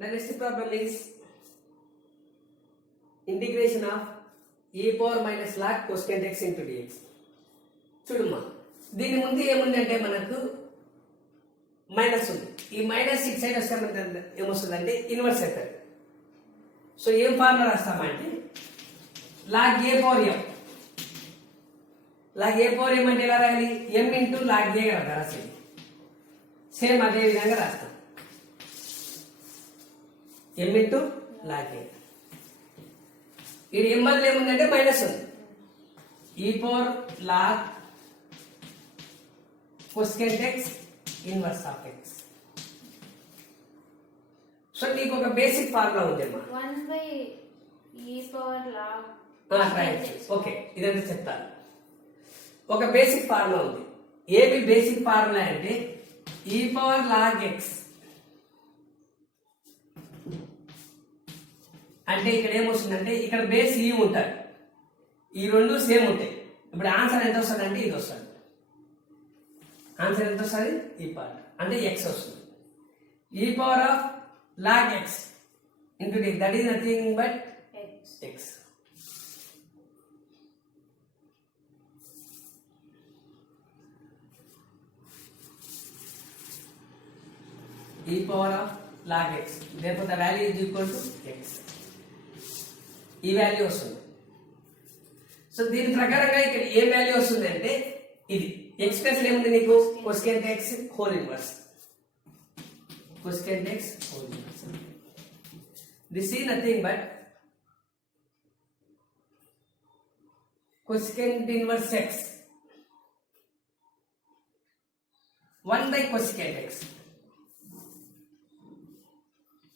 The next problem is integration of e power minus log cosecant x into dx. చూడమ్మా, దీని ముందు ఏముందంటే మనకు మైనస్ ఉంది. ఈ మైనస్ ఇటు సైడ్ వస్తే మనకు ఏమొస్తుందంటే ఇన్వర్స్ అవుతుంది. సో ఏం ఫార్ములా రాస్తామంటే log a power M. Log a power ఎం అంటే ఎలా రాయాలి? ఎం ఇంటూ లాగ్ ఏ కదా రాసేది. సేమ్ అదే విధంగా రాస్తాం. M into log a. ఇది ఎం బదులు ఏముందంటే మైనస్ ఉంది. ఈ power log cosecant x inverse of x. So నీకు ఒక బేసిక్ ఫార్ములా ఉంది అమ్మా. 1/e power log. Right, okay, ఇదంతా చెప్తాను. ఒక బేసిక్ ఫార్ములా ఉంది. ఏమి బేసిక్ ఫార్ములా అంటే e పవర్ లాగ్ x అంటే ఇక్కడ ఏమొస్తుందంటే ఇక్కడ బేస్ ఈ ఉంటాయి, ఈ రెండు సేమ్ ఉంటాయి. ఇప్పుడు ఆన్సర్ ఎంత వస్తుంది అంటే ఇది వస్తుంది. ఆన్సర్ ఎంత వస్తుంది? ఈ పార్ట్ అంటే ఎక్స్ వస్తుంది. ఈ power of log x into d, that is nothing but x. ఈ power of log x, therefore the value is equal to x. ఈ వాల్యూ వస్తుంది. సో దీని ప్రకారంగా ఇక్కడ ఏ వాల్యూ వస్తుంది అంటే ఇది ఎక్స్ ప్లస్ ఏముంది నీకు? cosecant x whole inverse. cosecant x whole inverse. This is nothing but cosecant inverse x 1/cosecant x.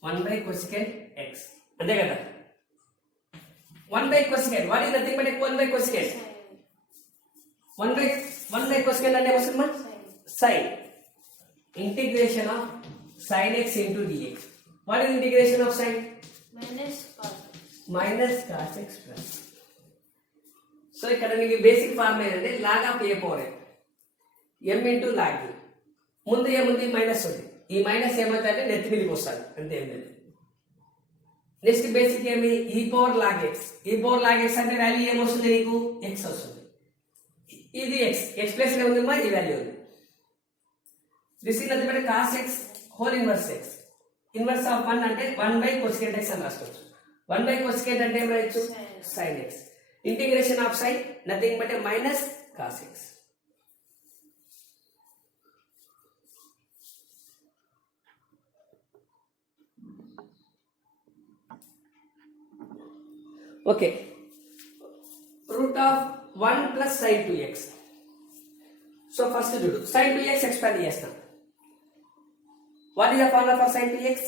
1/cosecant x అంతే కదా. 1/cosecant, what is nothing but 1/cosecant. 1/cosecant అంటే ఏమొస్తుందమ్మా? sin. Integration of sin x into dx. What is integration of sin? Minus cos x plus. So ఇక్కడ నీకు basic formula ఏంటంటే log of a power m into log e. ముందు ఏముంది? మైనస్ ఉంది. ఈ మైనస్ ఏమవుతుందంటే నెత్తి మీదకి వస్తుంది, అంతే ఏం లేదు. నెక్స్ట్ బేసిక్ ఏమి? ఈ పవర్ లాగ్ ఎక్స్. ఈ పవర్ లాగ్ ఎక్స్ అంటే వాల్యూ ఏమొస్తుంది నీకు? ఎక్స్ వస్తుంది. ఇది ఎక్స్, ఎక్స్ ప్లస్ ఏముందమ్మా? ఈ వాల్యూ ఉంది. This is nothing but cos X whole inverse X. Inverse of 1 అంటే 1/cosecant x అని రాసుకోవచ్చు. 1/cosecant అంటే ఏం రాయొచ్చు? sin x. Integration of sin nothing but minus cos X. Okay, root of 1 plus sin 2x. So first చూడు, sin 2x expand చేస్తాం. What is the formula for sin 2x?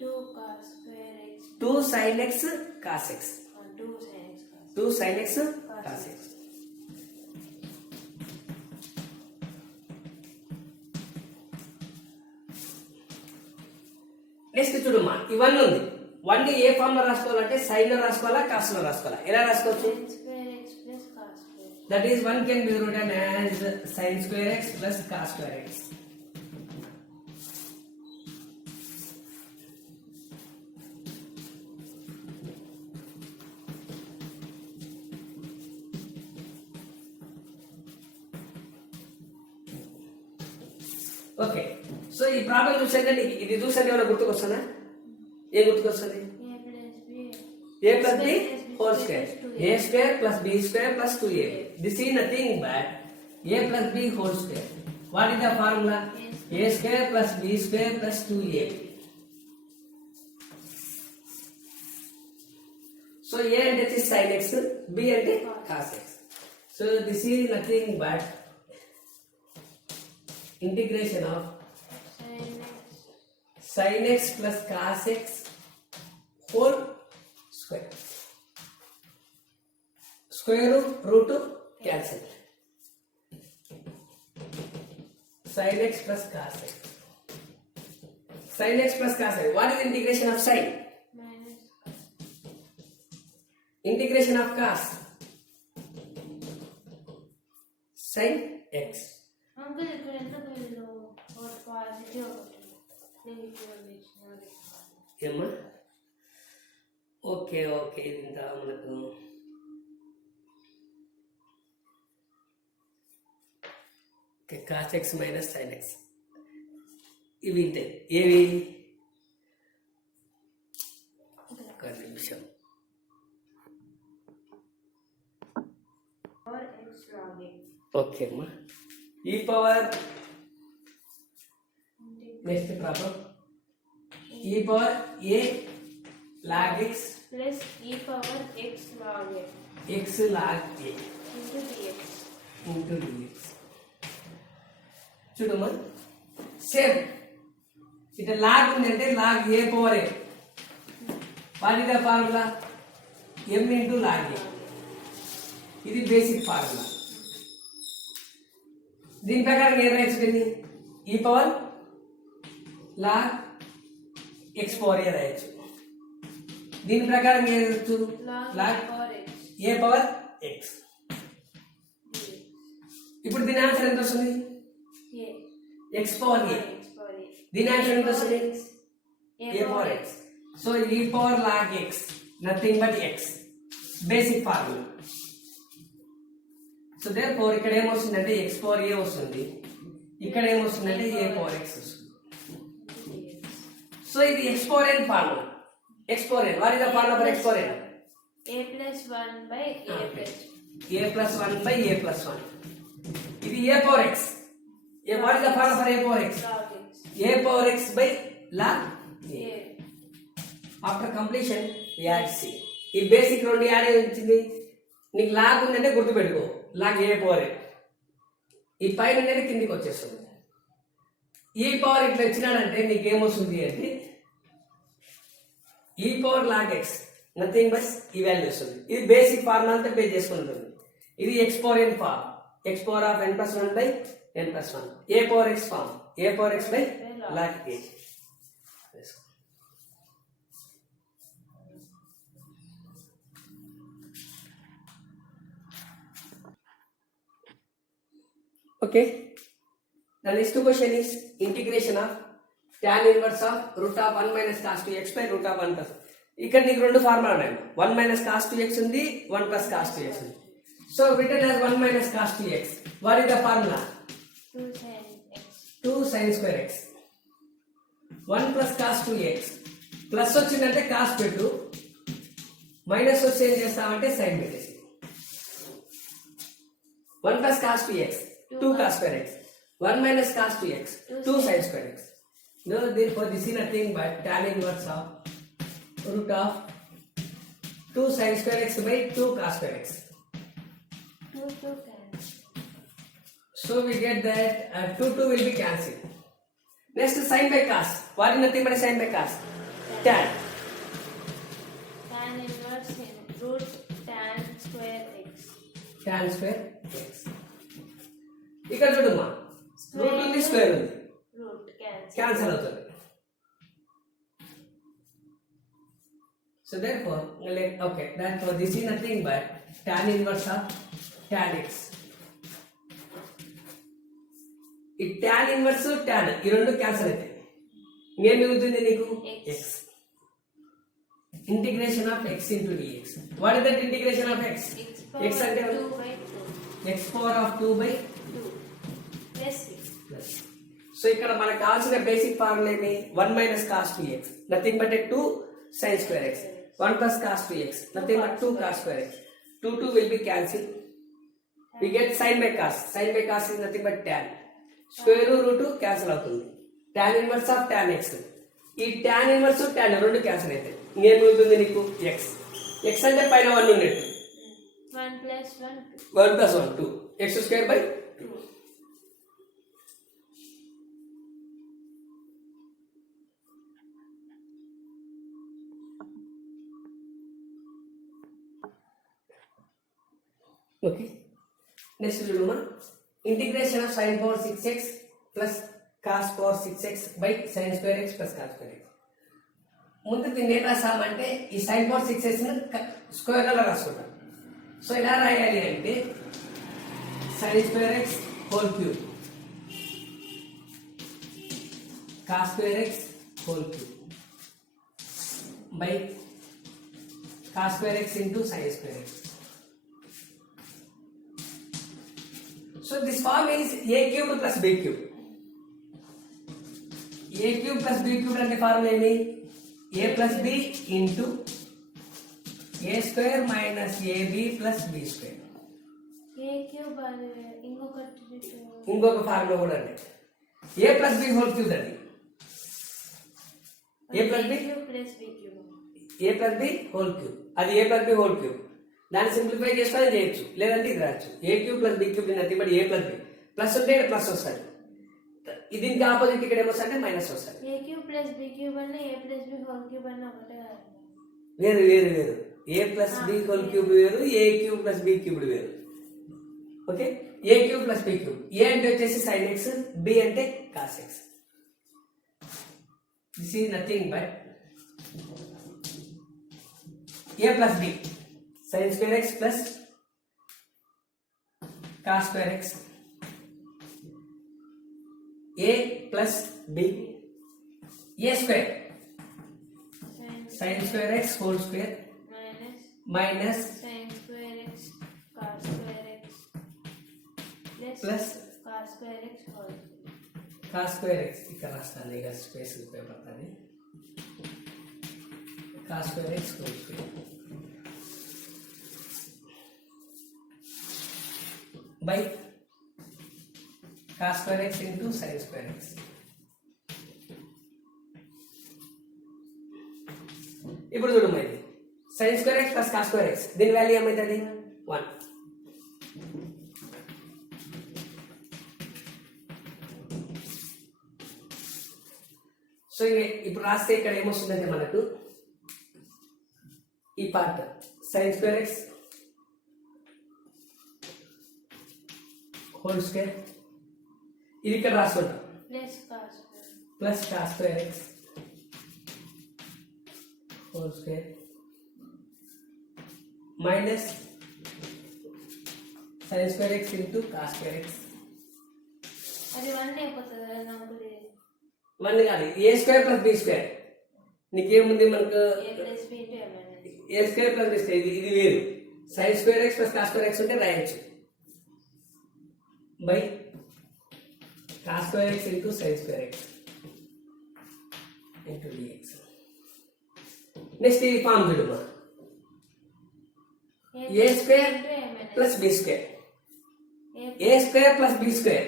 2 cos square x. 2 sin x cos x. 2 sin x cos x. Next చూడమ్మా, ఇవన్నీ ఉంది. 1 ని ఏ ఫార్మ్ లో రాసుకోవాలంటే సైన్ లో రాసుకోవాలా, కాస్ లో రాసుకోవాలా? ఎలా రాసుకోవచ్చు? That is 1 can be written as sin square x plus cos square x. Okay, so ఈ ప్రాబ్లం చూసాక ఇది చూసాక ఏమైనా గుర్తుకొస్తుందా? ఏం గుర్తుకొస్తుంది? a plus b whole square. a square plus b square plus 2ab. This is nothing but a plus b whole square. What is the formula? a square plus b square plus 2ab. So a అంటే sin x, b అంటే cos x. So this is nothing but integration of sin x plus cos x whole square. Square root cancel. Sin x plus cos x. Sin x plus cos x. What is integration of sin? Minus. Integration of cos. Sin x. Uncle, ఇక్కడ ఎంత బిల్లు? ఒక పాజిటివ్ ఒకటి. ఏమ్మా okay okay ఇది ఇంత మనకు okay cos X minus sign X ఇవి ఇంతే ఏవి ఒక నిమిషం ఓకే అమ్మా ఈ పవర్ నెక్స్ట్ ప్రాబ్లం ఈ పవర్ ఏ log x plus e power x log x x log a into dx. into dx చూడమ్మా సేమ్ ఇట్లా లాగ్ ఉందంటే log a power a what is the formula m into log a ఇది basic formula దీని ప్రకారం ఏం రాయొచ్చు ఈ power log x power a రాయొచ్చు దీని ప్రకారం ఏం రాయొచ్చు లాగ్ ఏ పవర్ ఎక్స్ ఇప్పుడు దీని ఆన్సర్ ఎంత వస్తుంది ఎక్స్ పవర్ ఏ దీని ఆన్సర్ ఎంత వస్తుంది ఏ పవర్ ఎక్స్ సో ఈ power log x nothing but x basic formula so therefore ఇక్కడ ఏమొస్తుందంటే ఎక్స్ పవర్ ఏ వస్తుంది ఇక్కడ ఏమొస్తుందంటే ఏ పవర్ ఎక్స్ వస్తుంది సో ఇది x power n formula x power n what is the formula for x power n a plus 1 by a plus a plus 1 by a plus 1 ఇది a power x a what is the formula for a power x log x. a power x by log a A. after completion we add c ఈ బేసిక్ రెండు యాడ్ వచ్చింది నీకు లాగ్ ఉందంటే గుర్తుపెట్టుకో log a power ఈ పైన అనేది కిందికి వచ్చేస్తుంది ఈ పవర్ ఇట్లా వచ్చినాడంటే నీకు ఏమొస్తుంది అంటే ఈ power log x nothing but ఈ వాల్యూ వస్తుంది ఇది బేసిక్ ఫార్ములా అంతా పే చేసుకుంటుంది ఇది x power n form x power of n plus 1 by n plus 1 a power x form a power x by log a okay the next question is integration of tan inverse of root of 1 minus cos 2x by root of 1 plus ఇక్కడ నీకు రెండు ఫార్ములా ఉన్నాయి 1 minus cos 2x ఉంది 1 plus cos 2x ఉంది so written as 1 minus cos 2x what is the formula 2 sin x 2 sin square x 1 plus cos 2x plus వచ్చిందంటే cos పెట్టు మైనస్ వచ్చి ఏం చేస్తామంటే sin పెట్టేసి 1 plus cos 2x 2 cos square x 1 minus cos 2x 2 sin square x no therefore this is nothing but tan inverse of root of 2 sin square x by 2 cos square x 2 cancel. so we get that 2 will be cancelled next sin by cos what is nothing but sin by cos tan Tan inverse in root tan square x. tan square x ఇక్కడ చూడమ్మా రూట్ ఉంది స్క్వేర్ ఉంది Root cancel. Cancel అవుతుంది so therefore okay therefore this is nothing but tan inverse of tan x ఈ tan inverse tan ఈ రెండు క్యాన్సిల్ అవుతాయి ఇంకేం మిగులుతుంది నీకు X. x integration of x into dx what is that integration of x X x power అంటే 2 by 2 x power of 2 by 2 plus 6. సో ఇక్కడ మనకు కావాల్సిన బేసిక్ ఫార్ములా ఏమి 1 minus cos 2x nothing but 2 sin square x 1 plus cos 2x nothing but 2 cos square x 2 will be cancelled we get sin by cos is nothing but tan square root cancel అవుతుంది tan inverse of tan x ఈ tan inverse tan రెండు క్యాన్సిల్ అవుతాయి ఇంకేం మిగులుతుంది నీకు x x అంటే పైన 1 ఉన్నట్టు 1 plus 1 1 plus 1 2 x square by 2 okay next చూడమ్మా integration of sin power 6x plus cos power 6x by sin square x plus cos square x ముందు దీన్ని ఏం రాసామంటే ఈ sin power 6x ని స్క్వేర్ గా రాసుకుంటాం సో ఎలా రాయాలి అంటే sin square x whole cube cos square x whole cube by cos square x into sin square x. So this form is a cube plus b cube. A cube plus b cube అంటే ఫార్ములా ఏంటి? a plus b into a square minus ab plus b square. ఏ క్యూబ్ అది ఇంకొకటి ఇంకొక ఫార్ములా కూడా అండి a plus b whole cube అండి. a plus b plus b cube a plus b whole cube అది a plus b whole cube. దాన్ని సింప్లిఫై చేసుకొని చేయొచ్చు, లేదంటే ఇది రాయొచ్చు. a cube plus b cube nothing but a plus b. Plus ఉంటే ఇక్కడ ప్లస్ వస్తుంది, దీనికి ఆపోజిట్ ఇక్కడ ఏమొస్తుంది మైనస్ వస్తుంది. A cube plus b cube అన్న a plus b whole cube అన్న ఒకటే కదా. వేరు వేరు వేరు. a plus b whole cube వేరు, a cube plus b cube వేరు. Okay, a cube plus b cube. a అంటే వచ్చేసి sin x, b అంటే cos x. This is nothing but a plus b sin square x plus cos square x. a plus b a square sin square x whole square minus sin square x cos square x plus cos square x whole cos square x. ఇక్కడ రాస్తాను, ఇక స్పేస్ ఉపయోగపడుతుంది. cos square x whole square by cos square x into sin square x. ఇప్పుడు చూడమ్మా, ఇది sin square x plus cos square x, దీని వాల్యూ ఏమవుతుంది? 1. సో ఇప్పుడు రాస్తే ఇక్కడ ఏమొస్తుందంటే మనకు ఈ part sin square x whole square, ఇది ఇక్కడ రాసుకుంటాం plus cos square x whole square minus sin square x into cos square x. అది 1 అయిపోతుంది కదా నాకు. 1 కాదు, a square plus b square. నీకేముంది మనకు a plus b into m అనేది a square plus b square. ఇది వేరు. sin square x plus cos square x ఉంటే రాయొచ్చు by cos square x into sin square x into dx. Next ఈ ఫార్మ్ చూడమ్మా, a square plus b square. a square plus b square,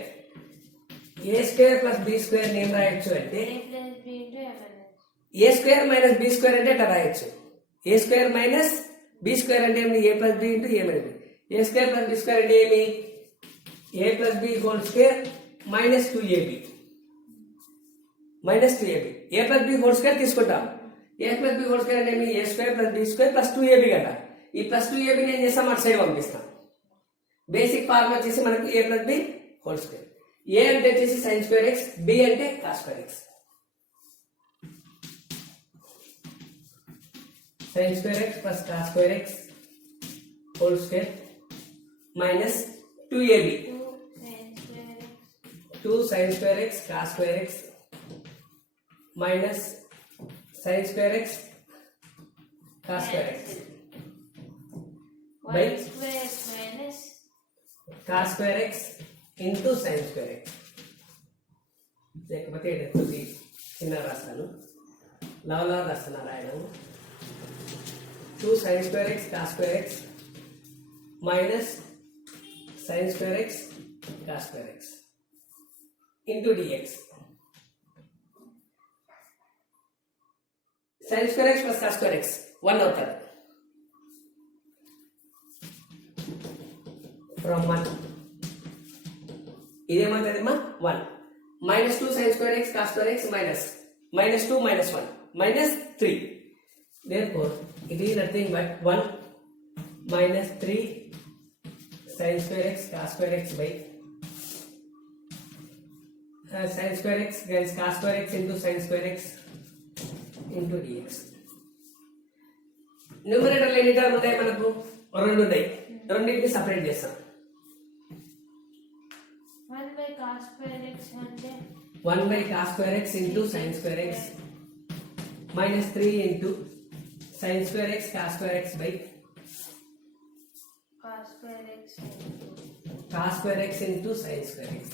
a square plus b square ఏం రాయొచ్చు అంటే ఏ plus b into m అనేది a square minus b square అంటే అట్లా రాయొచ్చు. a square minus b square అంటే ఏమి? a plus b into a minus b. a square plus b square అంటే ఏమి? a plus b whole square minus 2ab minus 2ab. a plus b whole square తీసుకుంటాం. a plus b whole square అంటే ఏమి? a square plus b square plus 2ab కదా. ఈ plus 2ab నేను చేస్తాం, అటు సైడ్ పంపిస్తాం. బేసిక్ ఫార్ములా వచ్చేసి మనకు a plus b whole square. a అంటే వచ్చేసి sin స్క్వేర్ x, b అంటే cos square x. sin square x plus cos square x whole square minus 2ab 2 sin square x cos square x minus sin square x cos square x by 1 square minus cos square x into sin square x. లేకపోతే కొద్ది చిన్న రాస్తాను, లవలా రాస్తాను రాయడం. 2 sin square x cos square x minus sin square x cos square x into dx. sin square x plus cos square x 1 అవుతుంది. from 1 ఇదేమవుతుంది అమ్మా? 1 minus 2 sin square x cos square x minus 2 minus 1 minus 3. Therefore it is nothing but 1 minus 3 sin square x cos square x by sin square x guys cos square x into sin square x into dx. Numerator ఎన్ని టర్మ్ ఉంటాయి మనకు? 2 ఉంటాయి. రెండింటిని సపరేట్ చేస్తాం. 1 by cos square x అంటే 1 by cos square x into sin square x minus 3 into sin square x cos square x by cos square x cos square x into sin square x.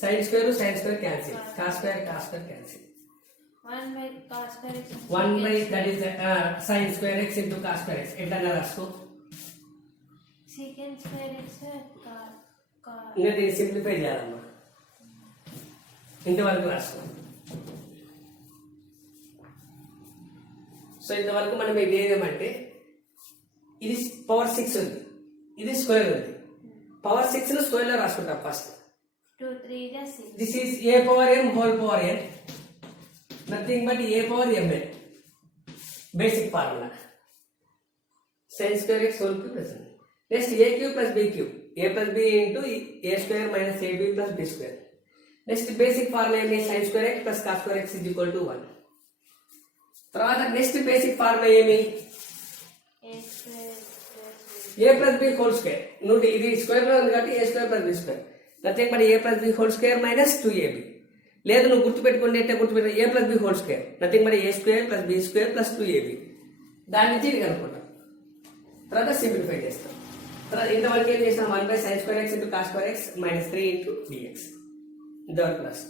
Sin square cancel. Cos square cancel. 1 by cos square x 1 by that is sin square x into cos square x. ఎట్లా రాసుకో? secant square x cos ఇంకా దీన్ని సింప్లిఫై చేయాలమ్మా. ఇంతవరకు రాసుకో. సో ఇంతవరకు మనం ఇది ఏమంటే ఇది పవర్ 6 ఉంది, ఇది స్క్వేర్ ఉంది. పవర్ 6 ను స్క్వేర్ లో రాసుకుంటాం ఫస్ట్. 2 3 is 6. This is a power m whole power n, nothing but a power mn. Basic formula. Sin square x whole cube plus n. Next a cube plus b cube. A plus b into a square minus ab plus b square. Next basic formula is sin square x plus cos square x is equal to 1. తర్వాత next basic formula ఏమి? a square plus a plus b whole square. Note ఇది స్క్వేర్ లో ఉంది కాబట్టి a square plus b square. Nothing but a plus b whole square minus 2ab. లేదు నువ్వు గుర్తుపెట్టుకోండి, అంటే గుర్తుపెట్టు a plus b whole square. Nothing but a square plus b square plus 2ab. దాని నుంచి ఇది కనుక్కుంటాం. తర్వాత సింప్లిఫై చేస్తాం. తర్వాత ఇంతవరకు ఏం చేస్తాం? 1 by sin square x into cos square x minus 3 into dx. ఇంతవరకు plus.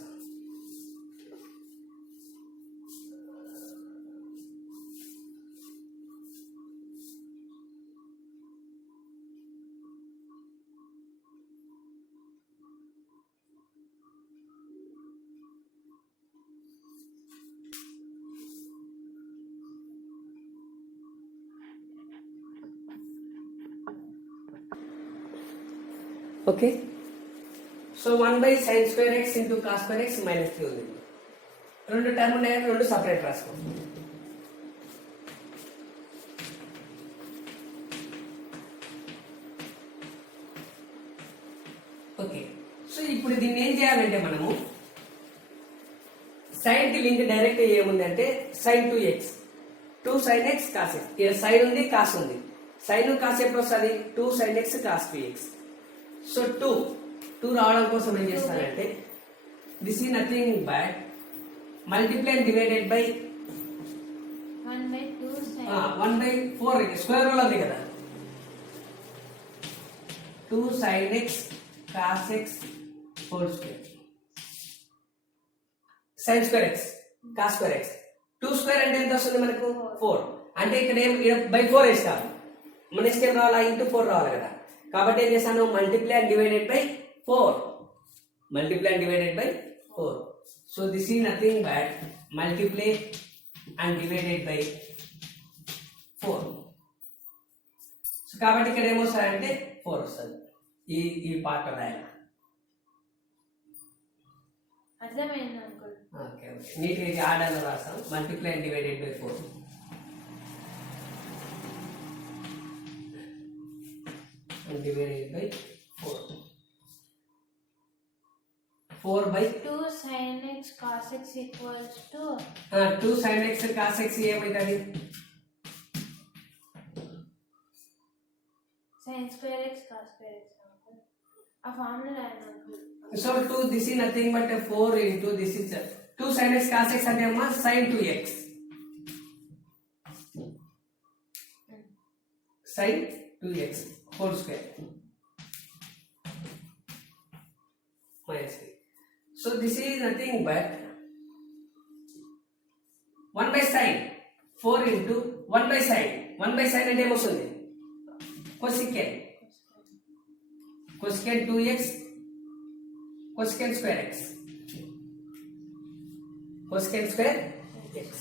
Okay, so 1 by sin square x into cos square x minus 3 ఉంది. రెండు టర్మ్ ఉన్నాయి, రెండు సపరేట్ రాసుకో. ఓకే, సో ఇప్పుడు దీన్ని ఏం చేయాలంటే మనము సైన్ కి లింక్ డైరెక్ట్ ఏముందంటే sin 2x 2 sin x cos x. ఇక్కడ సైన్ ఉంది, కాస్ ఉంది. సైన్ కాస్ ఎప్పుడు వస్తుంది? 2 sin x cos 2x. So 2 రావడం కోసం ఏం చేస్తానంటే this is nothing but multiply divided by 1 by 2 sin 1 by 4. ఇది స్క్వేర్ రూల్ ఉంది కదా. 2 sin x cos x whole square. sin square x cos square x. 2 స్క్వేర్ అంటే ఎంత వస్తుంది మనకు? 4. అంటే ఇక్కడ ఏం బై 4 వేస్తాము. మన నెక్స్ట్ ఏం రావాలా? ఇంటూ 4 రావాలి కదా. కాబట్టి ఏం చేస్తాను? Multiply and divided by 4. Multiply and divided by 4. So this is nothing but multiply and divided by 4. సో కాబట్టి ఇక్కడ ఏమొస్తుందంటే 4 వస్తుంది. ఈ పార్ట్ రాయాలి. అర్థమైంది అంకుల్. ఓకే, నీట్గా ఇది ఆర్డర్లో రాస్తాం. Multiply and divided by 4. divided by 4. 4 by 2 sin x cos x equals to 2 sin x cos x ఏమైతుంది? sin square x cos square x uncle. ఆ ఫార్ములా రాయండి uncle. So 2 this is nothing but 4 into this is 2 sin x cos x అంటే అమ్మా sin 2x. sin 2x whole square minus 3. So this is nothing but 1 by sin 4 into 1 by sin. 1 by sin అంటే ఏమొస్తుంది? cosecant. cosecant 2x cosecant square x. cosecant square x.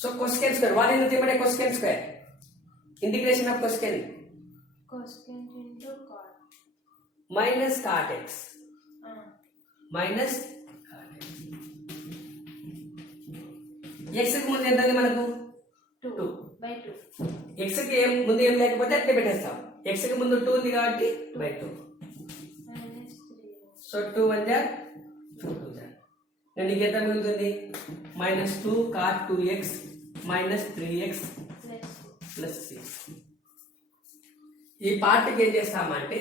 So cosecant square. What is nothing but a cosecant square? Integration of cosecant. cosecant into cot. Minus cot x. Minus cot x. x కి ముందు ఎంత ఉంది మనకు? 2 by 2. x కి ముందు ఏం లేకపోతే అట్లే పెట్టేస్తాం. x కి ముందు 2 ఉంది కాబట్టి by 2. minus 3. సో 2 1 జా 2 2 జా. నీకు ఎంత మిగులుతుంది? minus 2 cot 2x minus 3x plus 6. ఈ పార్ట్కి ఏం చేస్తామంటే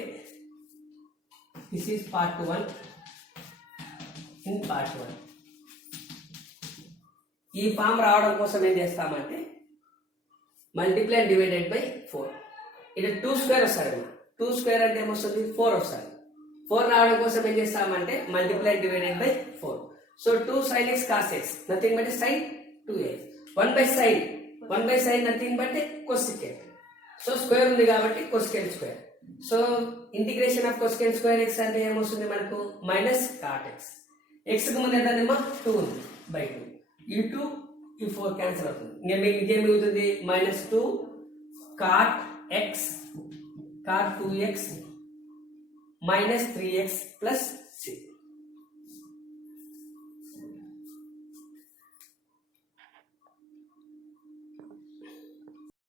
this is part 1 in part 1. ఈ ఫామ్ రావడం కోసం ఏం చేస్తామంటే మల్టిప్లై అండ్ డివైడెడ్ బై 4. ఇది 2 స్క్వేర్ వస్తుంది. 2 స్క్వేర్ అంటే ఏమొస్తుంది 4 వస్తుంది. 4 రావడం కోసం ఏం చేస్తామంటే మల్టిప్లై అండ్ డివైడెడ్ బై 4. సో 2 sin x cos x nothing but sin 2x. 1 by sin nothing but cosecant. So square ఉంది కాబట్టి cosecant square. So integration of cosecant square x అంటే ఏమొస్తుంది మనకు మైనస్ cot x. x కు ముందు ఎంత ఉందమ్మా 2 ఉంది బై 2. ఈ 2 ఈ 4 క్యాన్సిల్ అవుతుంది. ఇంకేం మిగులుతుంది మైనస్ 2 cot 2x minus 3x plus 6.